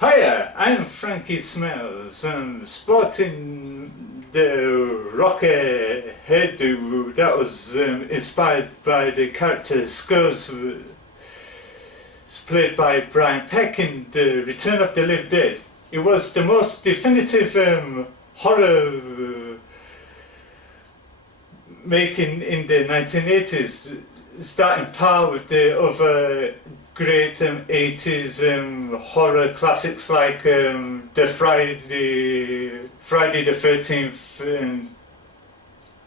Hiya, I'm Frankie Smales. Sporting the rocker hairdo that was inspired by the character Skulls, played by Brian Peck in The Return of the Living Dead. It was the most definitive horror making in the 1980s, starting par with the other great 80s horror classics like the Friday the 13th,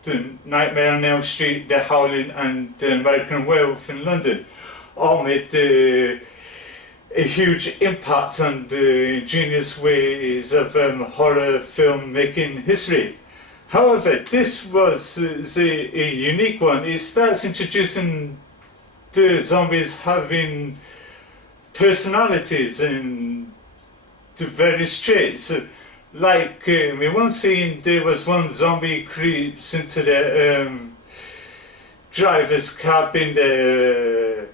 the Nightmare on Elm Street, The Howling and The American Werewolf in London. All made a huge impact on the ingenious ways of horror film making history. However, this was a unique one. It starts introducing the zombies having personalities and the various traits. Like in one scene, there was one zombie creeps into the driver's cab in the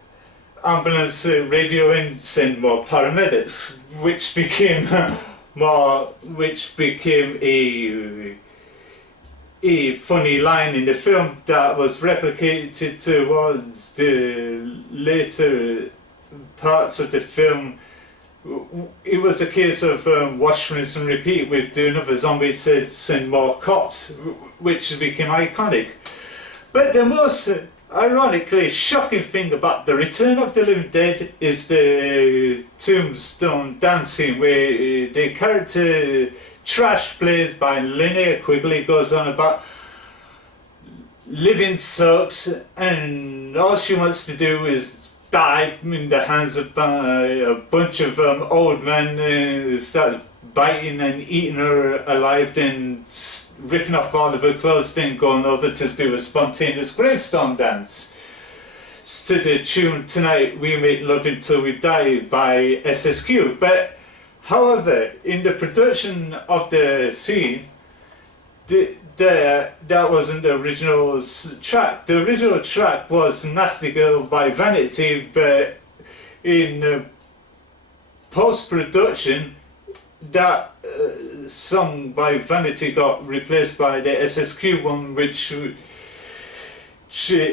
ambulance radio and send more paramedics, which became a funny line in the film that was replicated towards the later parts of the film. It was a case of wash, rinse and repeat, with another zombie said send more cops, which became iconic. But the most ironically shocking thing about The Return of the Living Dead is the tombstone dancing, where the character Trash, played by Linnea Quigley, goes on about living sucks and all she wants to do is die in the hands of a bunch of old men who start biting and eating her alive, then ripping off all of her clothes, then going over to do a spontaneous gravestone dance to the tune Tonight We Make Love Until We Die by SSQ. But however, in the production of the scene, that wasn't the original track. The original track was Nasty Girl by Vanity, but in post-production, that song by Vanity got replaced by the SSQ one, which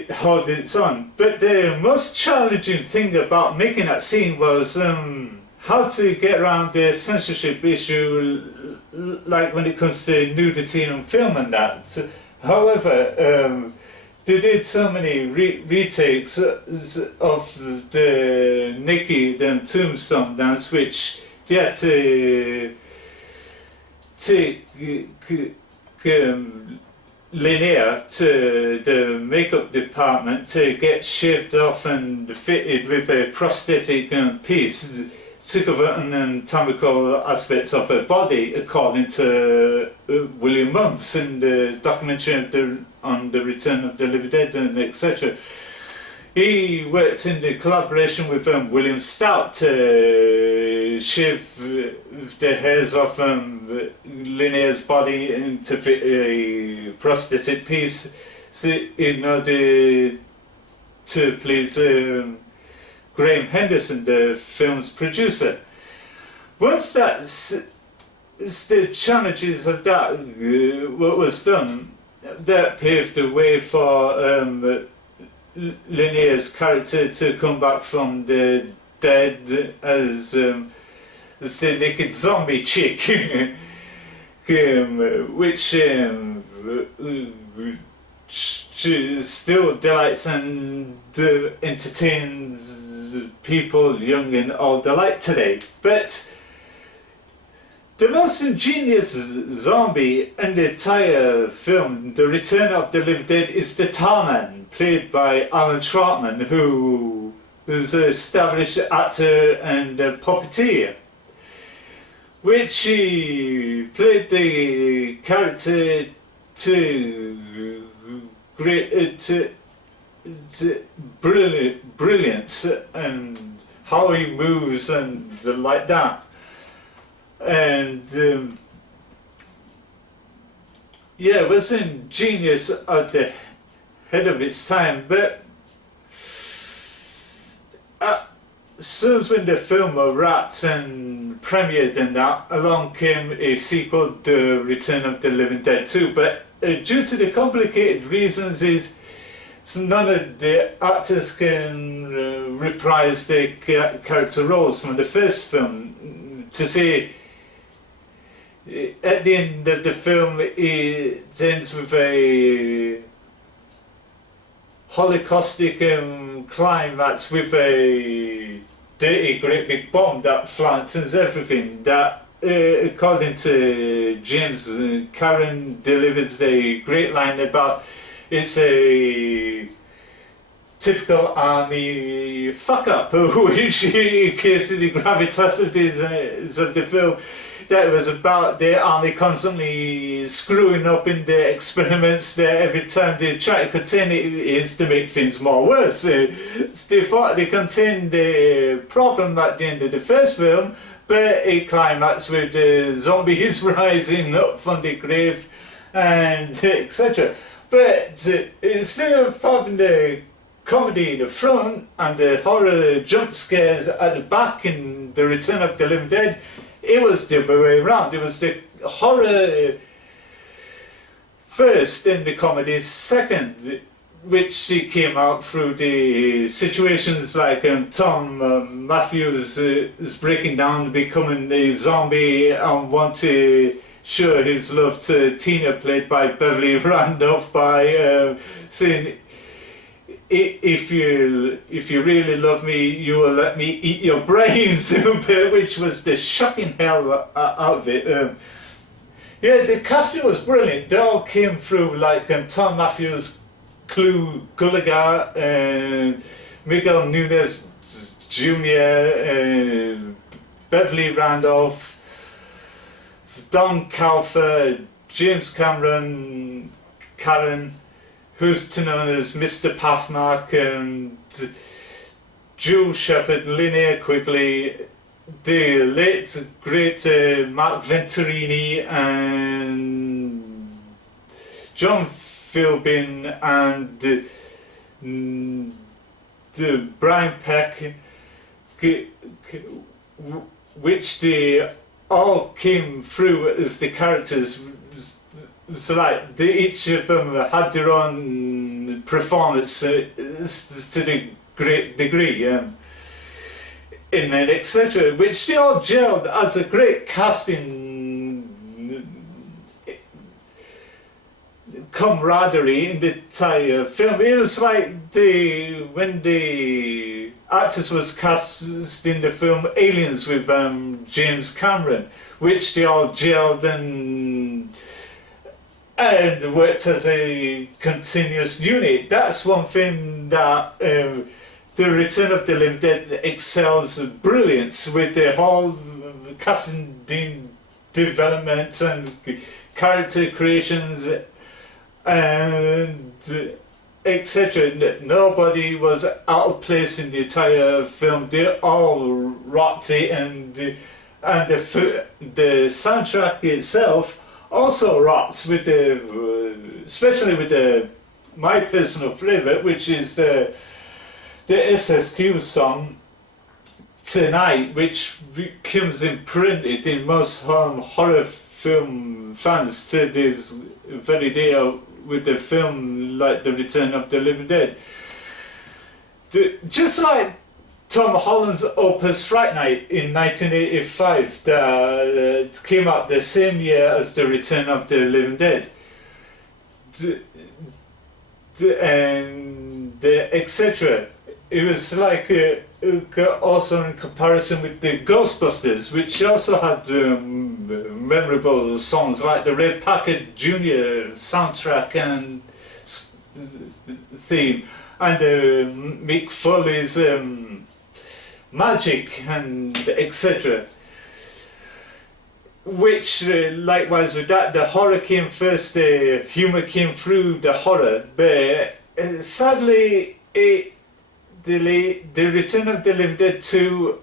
held its own. But the most challenging thing about making that scene was how to get around the censorship issue, like when it comes to nudity on film and that. However, they did so many retakes of the naked and tombstone dance, which they had to take Linnea to the makeup department to get shaved off and fitted with a prosthetic piece to cover anatomical aspects of her body, according to William Muntz in the documentary on the Return of the Living Dead and etc. He worked in the collaboration with William Stout to shave the hairs off Linnea's body and to fit a prosthetic piece, so in order to please Graham Henderson, the film's producer. Once the challenges of that what was done, that paved the way for Linnea's character to come back from the dead as the naked zombie chick, which still delights and entertains people young and old alike today. But the most ingenious zombie in the entire film, The Return of the Living Dead, is the Tarman, played by Alan Trotman, who is an established actor and puppeteer, which he played the character to brilliance and how he moves and like that. And yeah, it was ingenious at the head of its time, but as soon as when the film was wrapped and premiered and that, along came a sequel, The Return of the Living Dead 2. But due to the complicated reasons is none of the actors can reprise their character roles from the first film. To say at the end of the film it ends with a holocaustic climax with a dirty great big bomb that flattens everything. That according to James, Karen delivers a great line about it's a typical army fuck up, which in case of the gravitas of the film, that was about the army constantly screwing up in the experiments that every time they try to contain it is to make things more worse. They thought they contained the problem at the end of the first film, but it climaxed with the zombies rising up from the grave and etc. But instead of having the comedy in the front and the horror jump scares at the back in The Return of the Living Dead, it was the other way around. It was the horror first and the comedy second, which came out through the situations like Tom Matthews is breaking down, becoming a zombie and want to show his love to Tina, played by Beverly Randolph, by saying, if you really love me, you will let me eat your brains, which was the shocking hell out of it. Yeah, the casting was brilliant. They all came through, like Tom Matthews, Clu Gulager, Miguel Nunez Jr., Beverly Randolph, Don Calfer, James Cameron, Karen, who's known as Mr. Pathmark, and Jewel Shepherd, Linnea Quigley, the late great Mark Venturini, and John Philbin, and the Brian Peck, which they all came through as the characters. So like each of them had their own performance to the great degree, in it, etc., which they all gelled as a great casting camaraderie in the entire film. It was like when the actors was cast in the film Aliens with James Cameron, which they all gelled and worked as a continuous unit. That's one thing that The Return of the Living Dead excels brilliance with the whole casting development and character creations and etc. Nobody was out of place in the entire film. They all rocked it, and the soundtrack itself also rocks with especially with my personal favourite, which is the SSQ song Tonight, which becomes imprinted in most horror film fans to this very day with the film like The Return of the Living Dead. Just like Tom Holland's Opus Fright Night in 1985 that came out the same year as The Return of the Living Dead, and etc. It was like also in comparison with the Ghostbusters, which also had memorable songs like the Ray Packard Jr. soundtrack and theme, and Mick Foley's Magic and etc. Which likewise with that, the horror came first, the humour came through the horror, but sadly the Return of the Living Dead 2,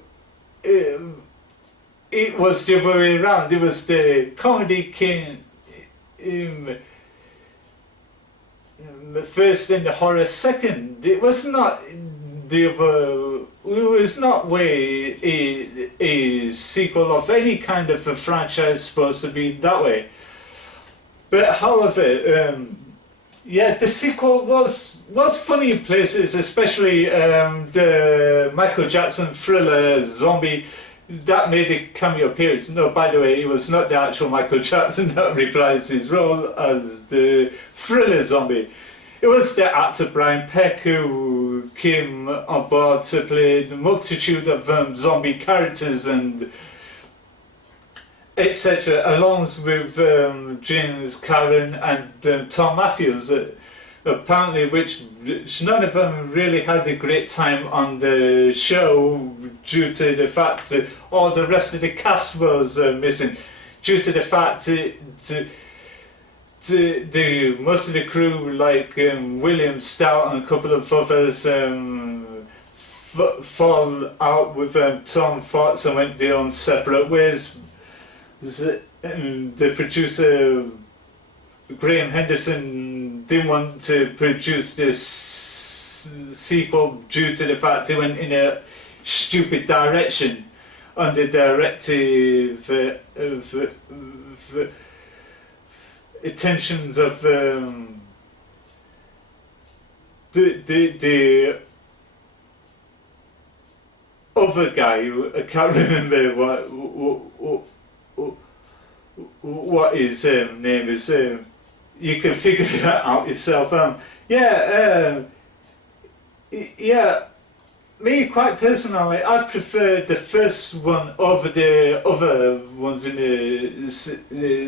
it was the other way around. It was the comedy came first and the horror second. It was not the other was not way a sequel of any kind of a franchise supposed to be that way. But however, yeah, the sequel was funny in places, especially the Michael Jackson thriller zombie that made a cameo appearance. No, by the way, it was not the actual Michael Jackson that reprised his role as the thriller zombie. It was the actor Brian Peck who came on board to play the multitude of zombie characters and etc., along with James Cameron and Tom Matthews, apparently which none of them really had a great time on the show due to the fact that all the rest of the cast was missing, due to the fact that most of the crew, like William Stout and a couple of others, fall out with Tom Fox and went their own separate ways. The producer Graham Henderson didn't want to produce this sequel due to the fact he went in a stupid direction on the directive intentions of the other guy. I can't remember what his name is. You can figure it out yourself. Yeah, me quite personally, I prefer the first one over the other ones in the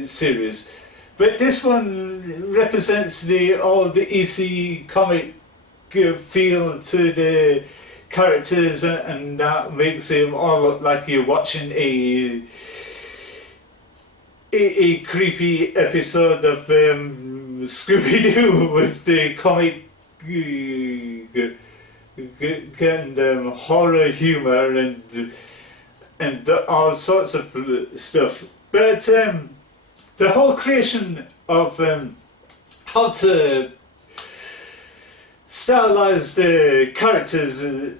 series. But this one represents all the easy comic feel to the characters, and that makes them all look like you're watching a creepy episode of Scooby-Doo with the comic and horror humor and all sorts of stuff. But the whole creation of how to stylize the characters in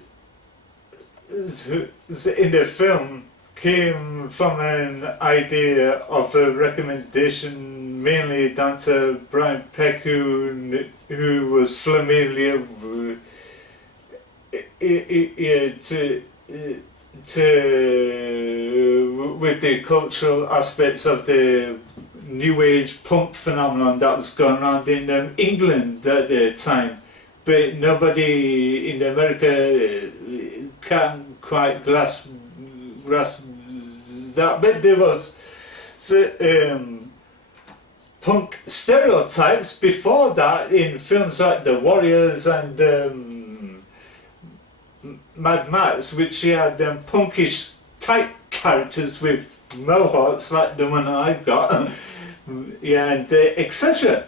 the film came from an idea of a recommendation mainly down to Brian Peck, who was familiar with the cultural aspects of the New Age punk phenomenon that was going on in England at the time. But nobody in America can quite grasp that. But there was punk stereotypes before that in films like The Warriors and Mad Max, which had punkish type characters with mohawks like the one I've got, yeah, and etc.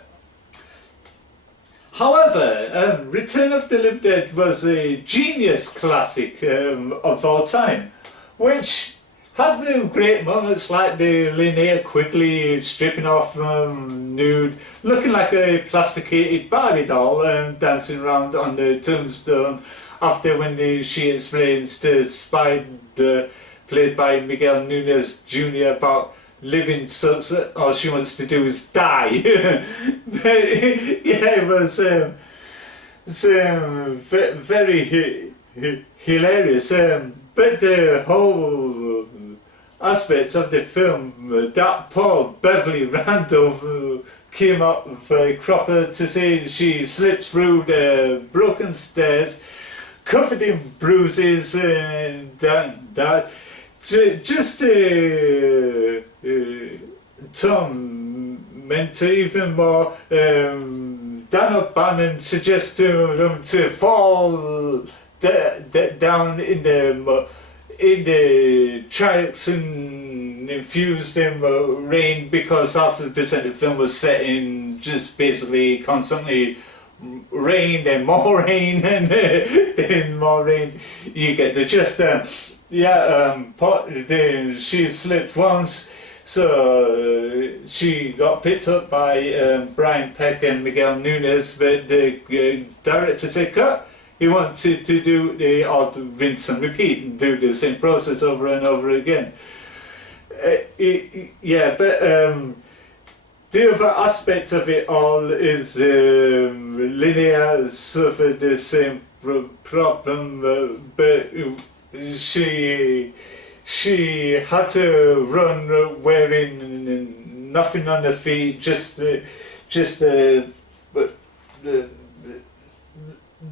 However, Return of the Living Dead was a genius classic of all time, which had great moments like the Linnea Quigley stripping off nude, looking like a plasticated Barbie doll, dancing around on the tombstone after when she explains to Spide, played by Miguel Nunez Jr., about living sucks, all she wants to do is die. But yeah, it was very hilarious. But the whole aspects of the film, that poor Beverly Randall came up with a cropper to say she slipped through the broken stairs, covered in bruises, and that. Just Tom meant to even more. Dan O'Bannon suggested them to fall down in the tracks and infuse them rain, because half the percent of the film was set in just basically constantly rain and more rain and more rain. You get the gist. She slipped once, so she got picked up by Brian Peck and Miguel Nunez, but the director said, cut, He wanted to do the odd rinse and repeat and do the same process over and over again. Yeah, but the other aspect of it all is Linnea suffered the same problem, but she had to run wearing nothing on her feet, just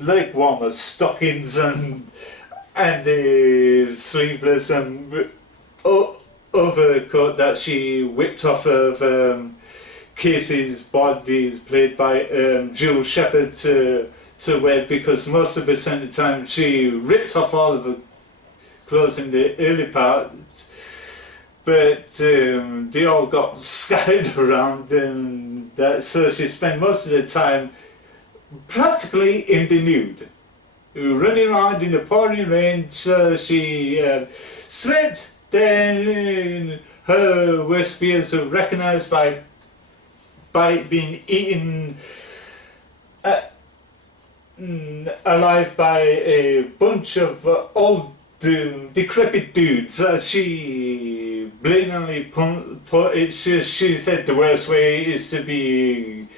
leg warmers, stockings, and sleeveless and overcoat that she whipped off of Casey's body, played by Jules Shepherd, to wear, because most of the time she ripped off all of her clothes in the early part, but they all got scattered around, and so she spent most of the time practically in the nude, running around in the pouring rain. So she slipped, then her worst fears were recognised by being eaten alive by a bunch of old decrepit dudes. She blatantly put it. She said the worst way is to be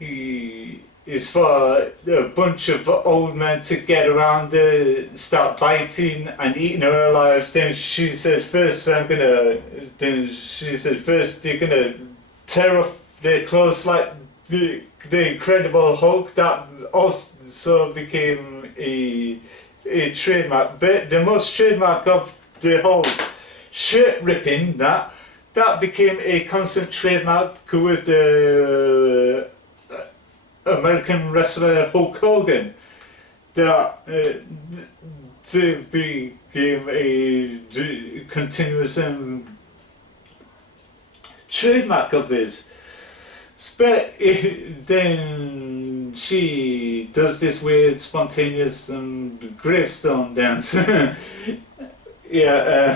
is for a bunch of old men to get around her, start biting and eating her alive. Then she said, first you're gonna tear off their clothes like the Incredible Hulk. That also became a trademark. But the most trademark of the whole shirt ripping, that became a constant trademark with the American wrestler Hulk Hogan. That became a continuous trademark of his. But then she does this weird spontaneous gravestone dance. Yeah,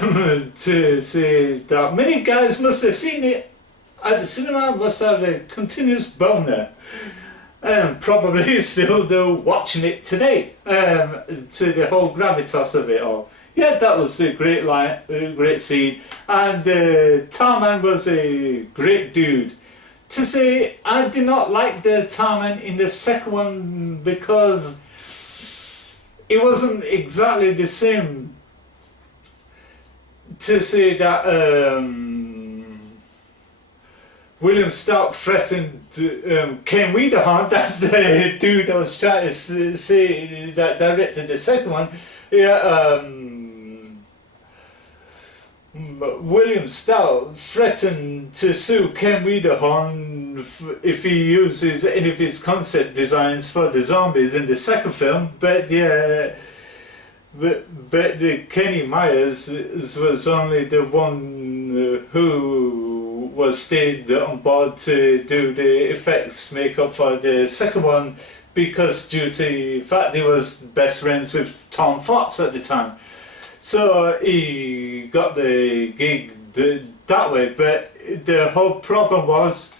to say that many guys must have seen it at the cinema, must have a continuous boner. Probably still do, watching it today, to the whole gravitas of it all. Yeah, that was a great line, great scene, and Tarman was a great dude. To say I did not like the Tarman in the second one because it wasn't exactly the same. To say that William Stout threatened Ken Wiederhorn, that's the dude I was trying to say that directed the second one. Yeah, William Stout threatened to sue Ken Wiederhorn if he uses any of his concept designs for the zombies in the second film, but yeah, but Kenny Myers was only the one who stayed on board to do the effects makeup for the second one, because due to the fact he was best friends with Tom Fox at the time. So he got the gig that way, but the whole problem was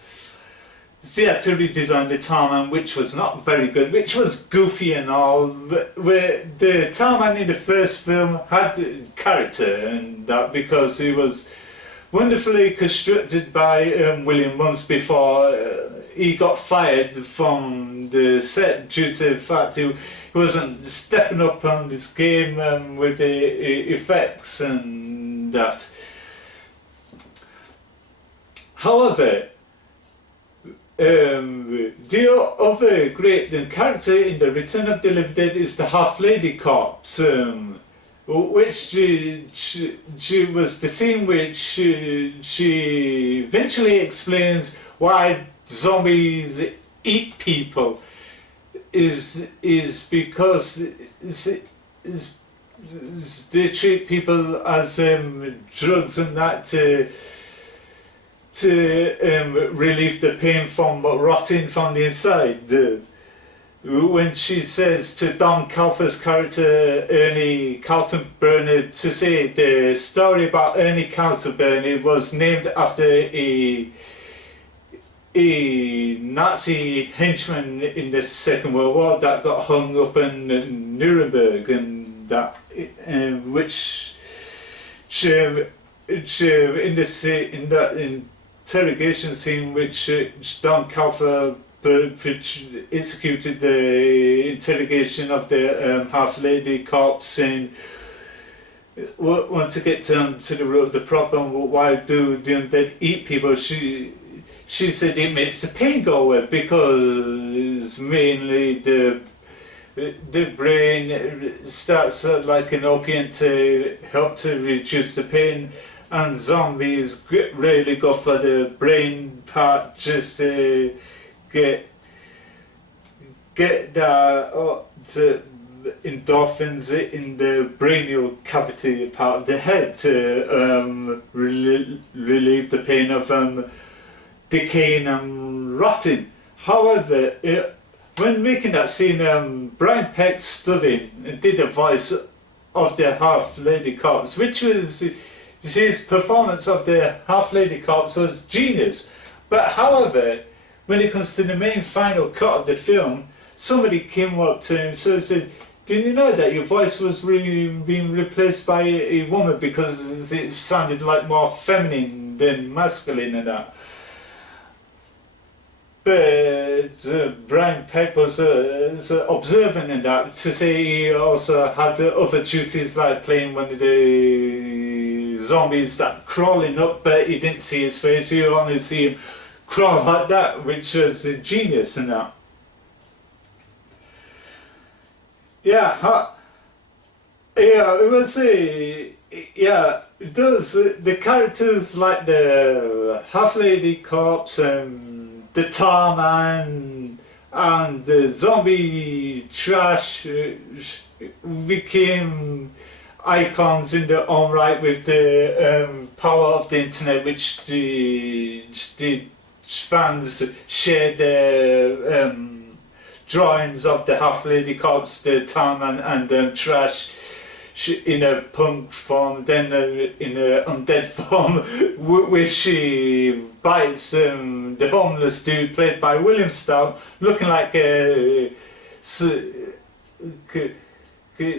they had to redesign the Tarman, which was not very good, which was goofy and all. But where the Tarman in the first film had character, and that because he was wonderfully constructed by William months before he got fired from the set due to the fact he wasn't stepping up on this game with the effects and that. However, the other great character in the Return of the Living Dead is the Half-Lady Corpse, which she was the scene which she eventually explains why zombies eat people is because they treat people as drugs and that to relieve the pain from rotting from the inside. When she says to Don Calfer's character Ernie Carlton Burnett, to say the story about Ernie Carlton Burnett was named after a a Nazi henchman in the Second World War that got hung up in Nuremberg, and that which in that interrogation scene, which Don Calfer executed the interrogation of the half-lady corpse, and want to get down to the root of the problem. Why do the undead eat people? She said it makes the pain go away, because mainly the brain starts like an opiate to help to reduce the pain, and zombies really go for the brain part just to get the endorphins in the brainial cavity part of the head to relieve the pain of decaying and rotting. However, when making that scene, Brian Peck stood in and did a voice of the half-lady corpse, which was his performance of the half-lady corpse was genius. But however, when it comes to the main final cut of the film, somebody came up to him and said, "Didn't you know that your voice was being replaced by a woman because it sounded like more feminine than masculine and that?" But Brian Peck was observant in that, to say he also had other duties like playing one of the zombies that crawling up, but he didn't see his face, you only see him crawl like that, which was genius in that. Yeah, it was it does the characters like the half-lady corpse and the tar man and the zombie trash became icons in their own right with the power of the internet, which the fans shared their drawings of the half-lady corpse, the tar man and trash in a punk form, then in a undead form, where she bites the homeless dude played by William Stout, looking like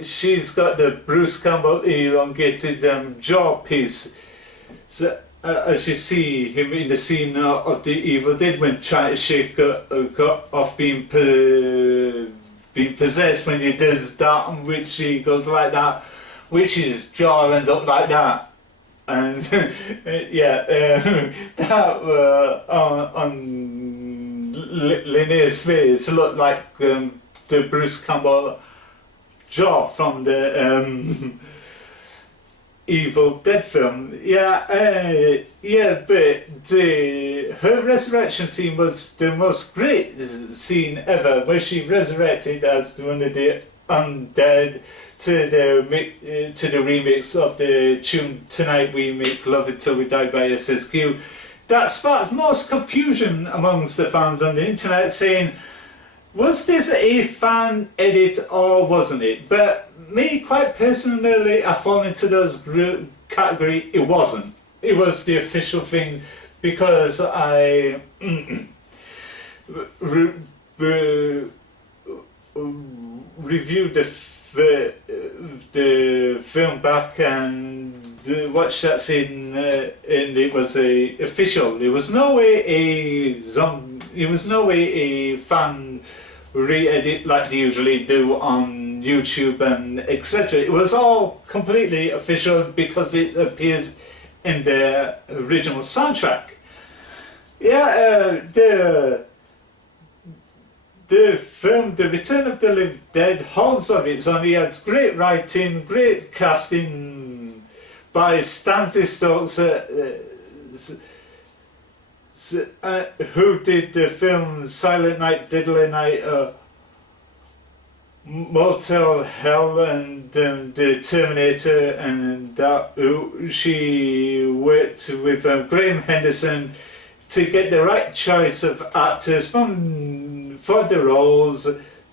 she's got the Bruce Campbell elongated jaw piece. So, as you see him in the scene of the Evil Dead when trying to shake off being possessed, when he does that, and which he goes like that, which his jaw ends up like that, and that on Linnea's face looked like the Bruce Campbell jaw from the Evil Dead film. But her resurrection scene was the most great scene ever, where she resurrected as one of the undead to the remix of the tune "Tonight We Make Love Until We Die" by SSQ. That sparked most confusion amongst the fans on the internet, saying, was this a fan edit or wasn't it? But me, quite personally, I fall into those category. It wasn't. It was the official thing, because I reviewed the film back and watched that scene, and it was a official. There was no way a fan re-edit like they usually do on YouTube and etc. It was all completely official because it appears in the original soundtrack. The film The Return of the Living Dead holds of its own. It has great writing, great casting by Stanley Stokes, who did the film Silent Night, Deadly Night, Motel Hell, and the Terminator, and that. She worked with Graham Henderson to get the right choice of actors for the roles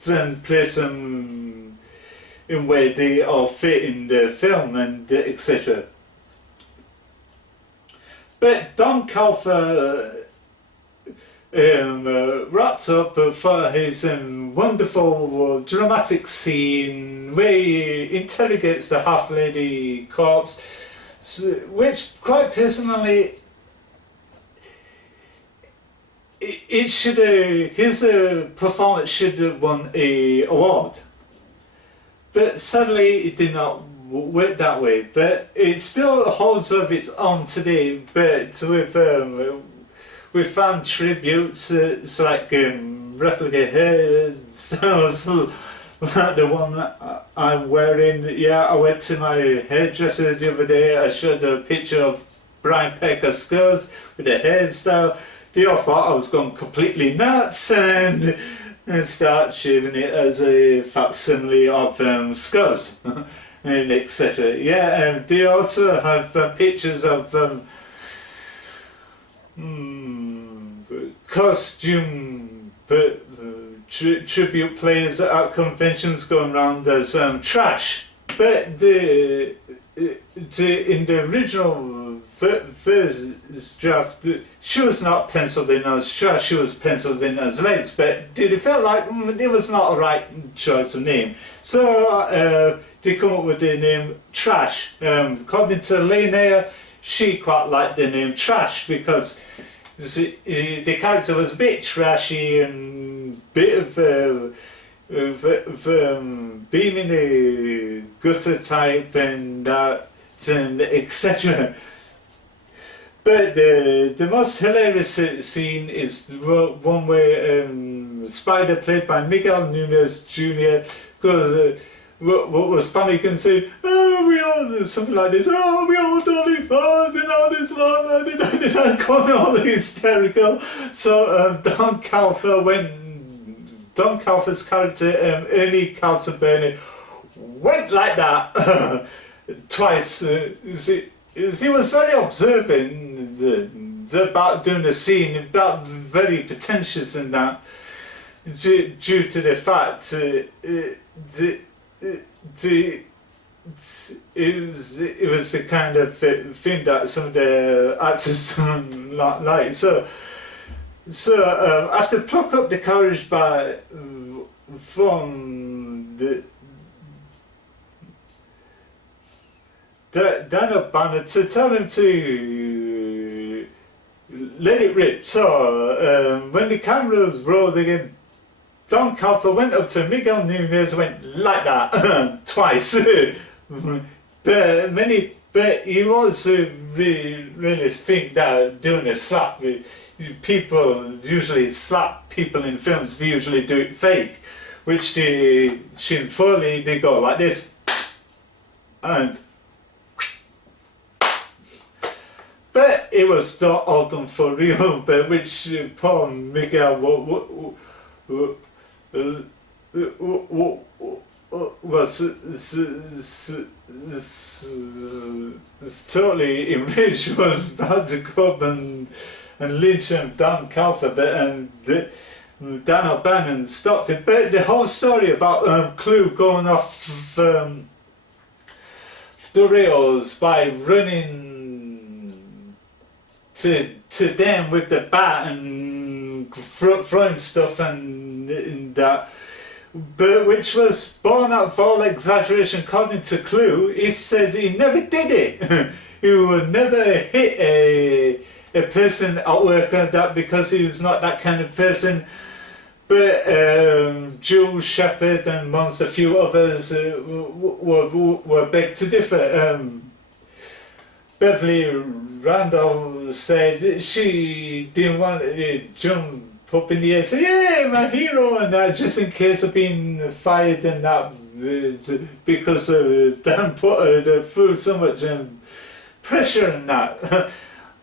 and place them in where they all fit in the film and etc. But Don Calfer wrapped up for his wonderful dramatic scene where he interrogates the half-lady corpse, which quite personally his performance should have won an award, but sadly it did not work that way. But it still holds of its own today, but with fan tributes, it's like replica hairstyles like the one I'm wearing. Yeah, I went to my hairdresser the other day. I showed a picture of Brian Pecker's skulls with a hairstyle. They all thought I was going completely nuts and start shaving it as a facsimile of skulls and etc. Yeah, and they also have pictures of costume tribute players at conventions going around as trash. But in the original first draft, she was not penciled in as trash, she was penciled in as legs, but it felt like it was not a right choice of name. So they come up with the name Trash. According to Linnea, she quite liked the name Trash because the character was a bit trashy and bit of being in a gutter type and that and etc. But the most hilarious scene is the one where Spider, played by Miguel Nunez Jr., goes, what was funny, can say, oh, we all, something like this, oh, we all totally fun, and all this fun, and I got all hysterical. So Don Calfer's character, Ernie Calterburn, went like that twice. He was very observant about doing a scene, about very pretentious and that, due to the fact it was the kind of thing that some of the actors don't like. So after pluck up the courage from the Dan O'Bannon to tell him to let it rip. So when the cameras rolled again, Don Calfer went up to Miguel Nunez, went like that twice. But you also really think that doing a slap, people usually slap people in films. They usually do it fake, which Shin Foley, they go like this and. But it was all done for real, but which poor Miguel was totally enraged, was about to go up and lynch him, Don Calfer, but Dan O'Bannon stopped it. But the whole story about Clue going off the rails by running to them with the bat and throwing stuff and that, but which was born out of all exaggeration. According to Clue, he says he never did it. He would never hit a person at work or that because he was not that kind of person. But Jules Shepherd and amongst a few others were beg to differ. Beverly Randolph said she didn't want to jump up in the air and say, yeah, my hero, and that, just in case of being fired and that, because Dan put her through so much pressure and that.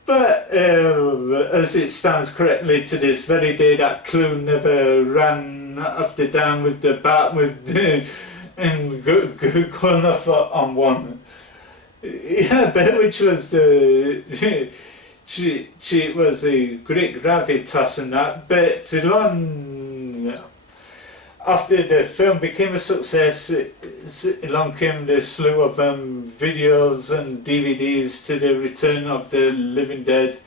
But as it stands correctly to this very day, that Clue never ran after Dan with the bat and going off on one. Yeah, but which was she was a great gravitas and that, but long after the film became a success, along came the slew of videos and DVDs to the Return of the Living Dead,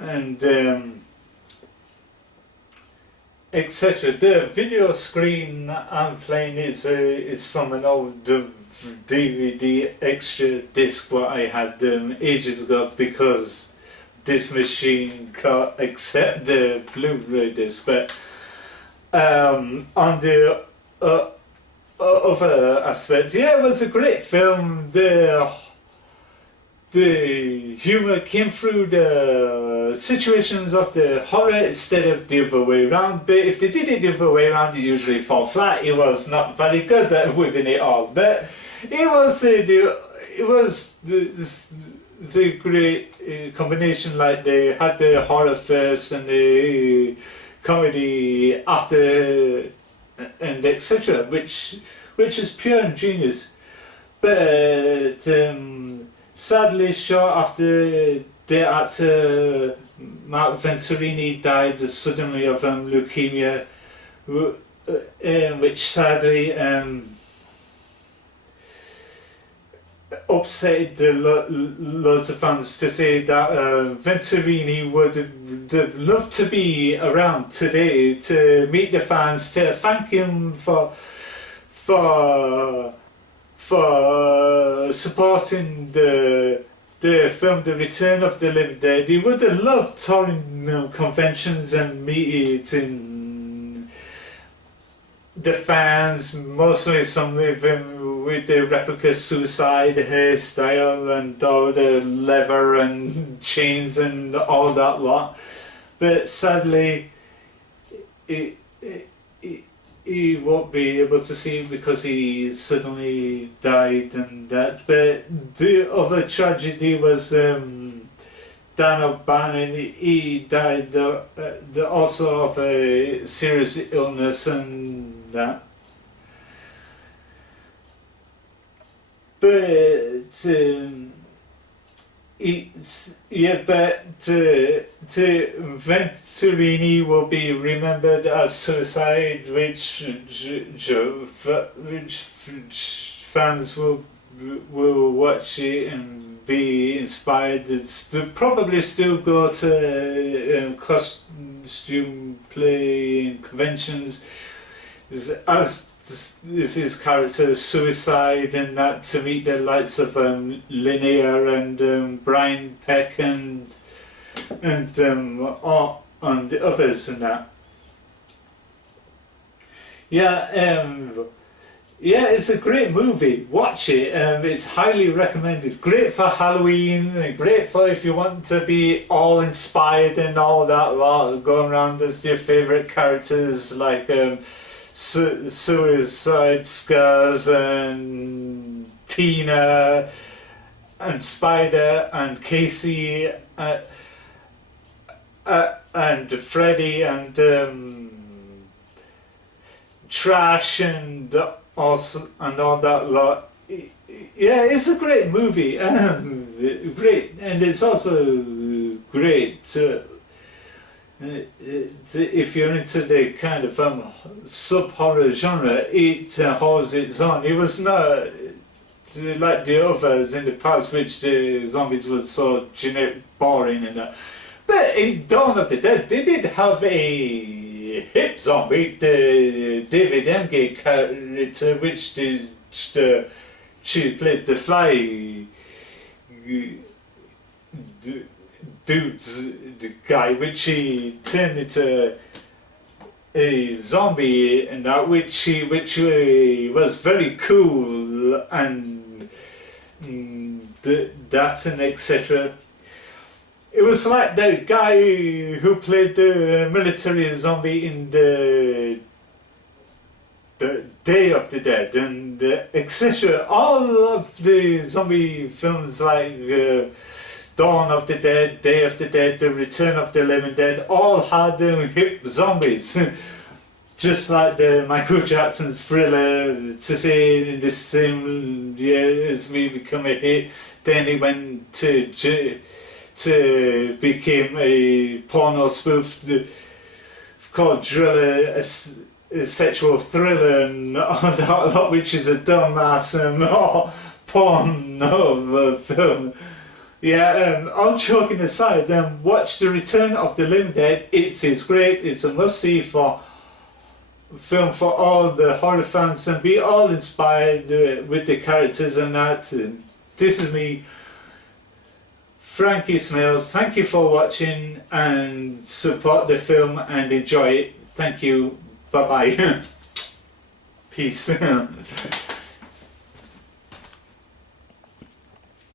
and etc. The video screen I'm playing is from an old DVD extra disc what I had ages ago, because this machine can't accept the Blu-ray disc. But on the other aspects, yeah, it was a great film. The humour came through the situations of the horror instead of the other way around. But if they did it the other way around, it usually fall flat. It was not very good at within it all. But it was the great combination. Like they had the horror first and the comedy after, and etc. Which is pure and genius. But sadly, short after the actor Mark Venturini died suddenly of leukemia, which sadly upset loads of fans, to say that Venturini would have loved to be around today to meet the fans, to thank him for supporting the film The Return of the Living Dead. He would have loved touring conventions and meeting the fans, mostly some with the replica suicide hairstyle and all the leather and chains and all that lot. But sadly, he won't be able to see it because he suddenly died and that. But the other tragedy was Dan O'Bannon. He died also of a serious illness and that. But Venturini will be remembered as suicide, which fans will watch it and be inspired. Probably still go to costume play and conventions, as is his character Suicide, and that, to meet the likes of Linnea and Brian Peck and the others and that. Yeah, it's a great movie. Watch it. It's highly recommended. Great for Halloween. Great for if you want to be all inspired and all that lot. Going around as your favourite characters like Suicide Scars and Tina and Spider and Casey and Freddy and Trash and also and all that lot. Yeah, it's a great movie. Great, and it's also great to, if you're into the kind of sub-horror genre, it holds its own. It was not like the others in the past, which the zombies was so generic, boring and that. But in Dawn of the Dead, they did have a hip zombie, the David Emgate character, which she played the Fly the guy, which he turned into a zombie, and that which was very cool, and that and etc. It was like the guy who played the military zombie in the Day of the Dead and etc. All of the zombie films like Dawn of the Dead, Day of the Dead, The Return of the Living Dead, all had hip zombies. Just like the Michael Jackson's Thriller, to say in the same year as we become a hit, then he went to become a porno spoof called Driller, a sexual thriller, and all that lot, which is a dumbass porno film. Yeah, all joking aside, watch The Return of the Living Dead. It's great. It's a must-see for film for all the horror fans and be all inspired with the characters and that. And this is me, Frankie Smales. Thank you for watching and support the film and enjoy it. Thank you. Bye bye. Peace.